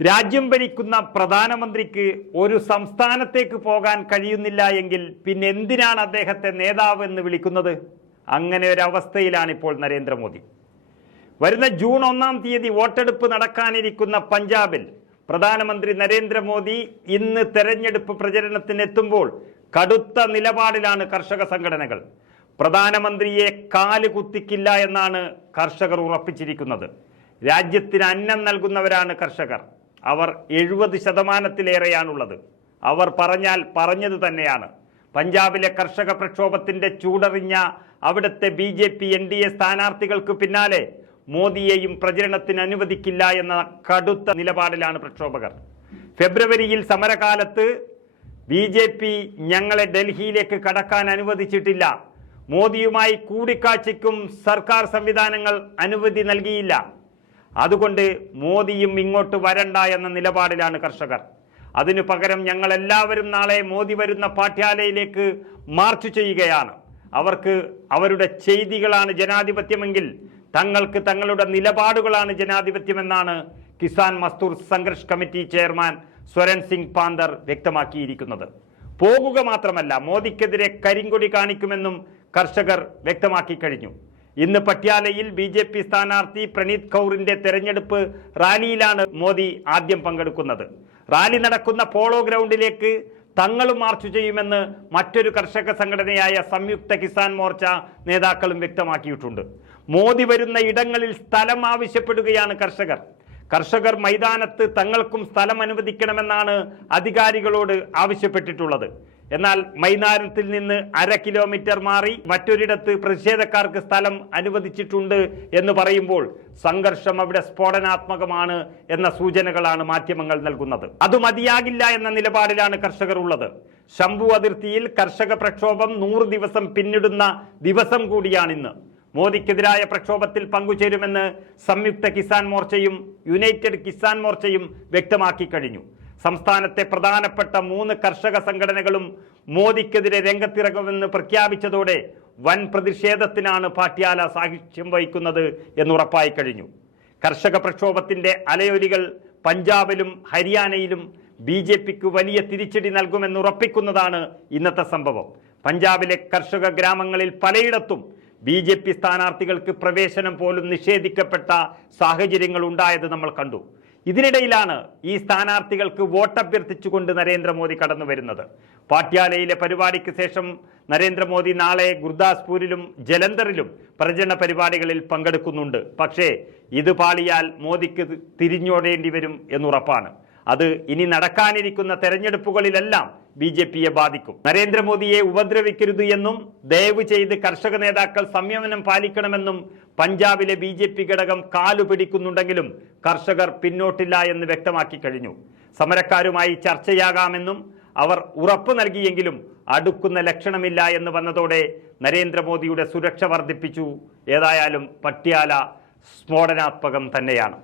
രാജ്യം ഭരിക്കുന്ന പ്രധാനമന്ത്രിക്ക് ഒരു സംസ്ഥാനത്തേക്ക് പോകാൻ കഴിയുന്നില്ല എങ്കിൽ പിന്നെ എന്തിനാണ് അദ്ദേഹത്തെ നേതാവ് എന്ന് വിളിക്കുന്നത്? അങ്ങനെ ഒരു അവസ്ഥയിലാണ് ഇപ്പോൾ നരേന്ദ്രമോദി. വരുന്ന ജൂൺ ഒന്നാം തീയതി വോട്ടെടുപ്പ് നടക്കാനിരിക്കുന്ന പഞ്ചാബിൽ പ്രധാനമന്ത്രി നരേന്ദ്രമോദി ഇന്ന് തെരഞ്ഞെടുപ്പ് പ്രചരണത്തിനെത്തുമ്പോൾ കടുത്ത നിലപാടിലാണ് കർഷക സംഘടനകൾ. പ്രധാനമന്ത്രിയെ കാൽ കുത്തിക്കില്ല എന്നാണ് കർഷകർ ഉറപ്പിച്ചിരിക്കുന്നത്. രാജ്യത്തിന് അന്നം നൽകുന്നവരാണ് കർഷകർ. അവർ എഴുപത് ശതമാനത്തിലേറെയാണുള്ളത്. അവർ പറഞ്ഞാൽ പറഞ്ഞത് തന്നെയാണ്. പഞ്ചാബിലെ കർഷക പ്രക്ഷോഭത്തിന്റെ ചൂടറിഞ്ഞ അവിടുത്തെ B J P N D A സ്ഥാനാർത്ഥികൾക്ക് പിന്നാലെ മോദിയെയും പ്രചരണത്തിന് അനുവദിക്കില്ല എന്ന കടുത്ത നിലപാടിലാണ് പ്രക്ഷോഭകർ. ഫെബ്രുവരിയിൽ സമരകാലത്ത് ബി ജെ പി ഞങ്ങളെ ഡൽഹിയിലേക്ക് കടക്കാൻ അനുവദിച്ചിട്ടില്ല. മോദിയുമായി കൂടിക്കാഴ്ചയ്ക്കും സർക്കാർ സംവിധാനങ്ങൾ അനുമതി നൽകിയില്ല. അതുകൊണ്ട് മോദിയും ഇങ്ങോട്ട് വരണ്ട എന്ന നിലപാടിലാണ് കർഷകർ. അതിനു പകരം ഞങ്ങൾ എല്ലാവരും നാളെ മോദി വരുന്ന പാഠ്യാലയിലേക്ക് മാർച്ച് ചെയ്യുകയാണ്. അവർക്ക് അവരുടെ ചെയ്തികളാണ് ജനാധിപത്യമെങ്കിൽ തങ്ങൾക്ക് തങ്ങളുടെ നിലപാടുകളാണ് ജനാധിപത്യമെന്നാണ് കിസാൻ മസ്തൂർ സംഘർഷ് കമ്മിറ്റി ചെയർമാൻ സ്വരൺ സിംഗ് പാന്തർ വ്യക്തമാക്കിയിരിക്കുന്നത്. പോകുക മാത്രമല്ല മോദിക്കെതിരെ കരിങ്കൊടി കാണിക്കുമെന്നും കർഷകർ വ്യക്തമാക്കി കഴിഞ്ഞു. ഇന്ന് പട്യാലയിൽ ബി ജെ പി സ്ഥാനാർത്ഥി പ്രണീത് കൗറിന്റെ തെരഞ്ഞെടുപ്പ് റാലിയിലാണ് മോദി ആദ്യം പങ്കെടുക്കുന്നത്. റാലി നടക്കുന്ന പോളോ ഗ്രൗണ്ടിലേക്ക് തങ്ങളും മാർച്ച് ചെയ്യുമെന്ന് മറ്റൊരു കർഷക സംഘടനയായ സംയുക്ത കിസാൻ മോർച്ച നേതാക്കളും വ്യക്തമാക്കിയിട്ടുണ്ട്. മോദി വരുന്ന ഇടങ്ങളിൽ സ്ഥലം ആവശ്യപ്പെടുകയാണ് കർഷകർ. കർഷകർ മൈതാനത്ത് തങ്ങൾക്കും സ്ഥലം അനുവദിക്കണമെന്നാണ് അധികാരികളോട് ആവശ്യപ്പെട്ടിട്ടുള്ളത്. എന്നാൽ മൈനാരത്തിൽ നിന്ന് അര കിലോമീറ്റർ മാറി മറ്റൊരിടത്ത് പ്രതിഷേധക്കാർക്ക് സ്ഥലം അനുവദിച്ചിട്ടുണ്ട് എന്ന് പറയുമ്പോൾ സംഘർഷം അവിടെ സ്ഫോടനാത്മകമാണ് എന്ന സൂചനകളാണ് മാധ്യമങ്ങൾ നൽകുന്നത്. അത് മതിയാകില്ല എന്ന നിലപാടിലാണ് കർഷകർ ഉള്ളത്. ശംഭു അതിർത്തിയിൽ കർഷക പ്രക്ഷോഭം നൂറ് ദിവസം പിന്നിടുന്ന ദിവസം കൂടിയാണിന്ന്. മോദിക്കെതിരായ പ്രക്ഷോഭത്തിൽ പങ്കുചേരുമെന്ന് സംയുക്ത കിസാൻ മോർച്ചയും യുണൈറ്റഡ് കിസാൻ മോർച്ചയും വ്യക്തമാക്കി കഴിഞ്ഞു. സംസ്ഥാനത്തെ പ്രധാനപ്പെട്ട മൂന്ന് കർഷക സംഘടനകളും മോദിക്കെതിരെ രംഗത്തിറങ്ങുമെന്ന് പ്രഖ്യാപിച്ചതോടെ വൻ പ്രതിഷേധത്തിനാണ് പാട്യാല സാക്ഷ്യം വഹിക്കുന്നത് എന്നുറപ്പായി കഴിഞ്ഞു. കർഷക പ്രക്ഷോഭത്തിന്റെ അലയൊലികൾ പഞ്ചാബിലും ഹരിയാനയിലും ബി ജെ പിക്ക് വലിയ തിരിച്ചടി നൽകുമെന്നുറപ്പിക്കുന്നതാണ് ഇന്നത്തെ സംഭവം. പഞ്ചാബിലെ കർഷക ഗ്രാമങ്ങളിൽ പലയിടത്തും ബി ജെ പി സ്ഥാനാർത്ഥികൾക്ക് പ്രവേശനം പോലും നിഷേധിക്കപ്പെട്ട സാഹചര്യങ്ങൾ ഉണ്ടായത് നമ്മൾ കണ്ടു. ഇതിനിടയിലാണ് ഈ സ്ഥാനാർത്ഥികൾക്ക് വോട്ടഭ്യർത്ഥിച്ചുകൊണ്ട് നരേന്ദ്രമോദി കടന്നു വരുന്നത് പാട്യാലയിലെ പരിപാടിക്ക് ശേഷം നരേന്ദ്രമോദി നാളെ ഗുർദാസ്പൂരിലും ജലന്ധറിലും പ്രചരണ പരിപാടികളിൽ പങ്കെടുക്കുന്നുണ്ട്. പക്ഷേ ഇത് പാളിയാൽ മോദിക്ക് തിരിഞ്ഞോടേണ്ടി വരും എന്നുറപ്പാണ്. അത് ഇനി നടക്കാനിരിക്കുന്ന തെരഞ്ഞെടുപ്പുകളിലെല്ലാം ബി ജെ പിയെ ബാധിക്കും. നരേന്ദ്രമോദിയെ ഉപദ്രവിക്കരുത് എന്നും ദയവ് ചെയ്ത് കർഷക നേതാക്കൾ സംയമനം പാലിക്കണമെന്നും പഞ്ചാബിലെ ബി ജെ പി ഘടകം കാലു പിടിക്കുന്നുണ്ടെങ്കിലും കർഷകർ പിന്നോട്ടില്ല എന്ന് വ്യക്തമാക്കി കഴിഞ്ഞു. സമരക്കാരുമായി ചർച്ചയാകാമെന്നും അവർ ഉറപ്പു നൽകിയെങ്കിലും അടുക്കുന്ന ലക്ഷണമില്ല എന്ന് വന്നതോടെ നരേന്ദ്രമോദിയുടെ സുരക്ഷ വർദ്ധിപ്പിച്ചു. ഏതായാലും പട്യാല സ്ഫോടനാത്മകം തന്നെയാണ്.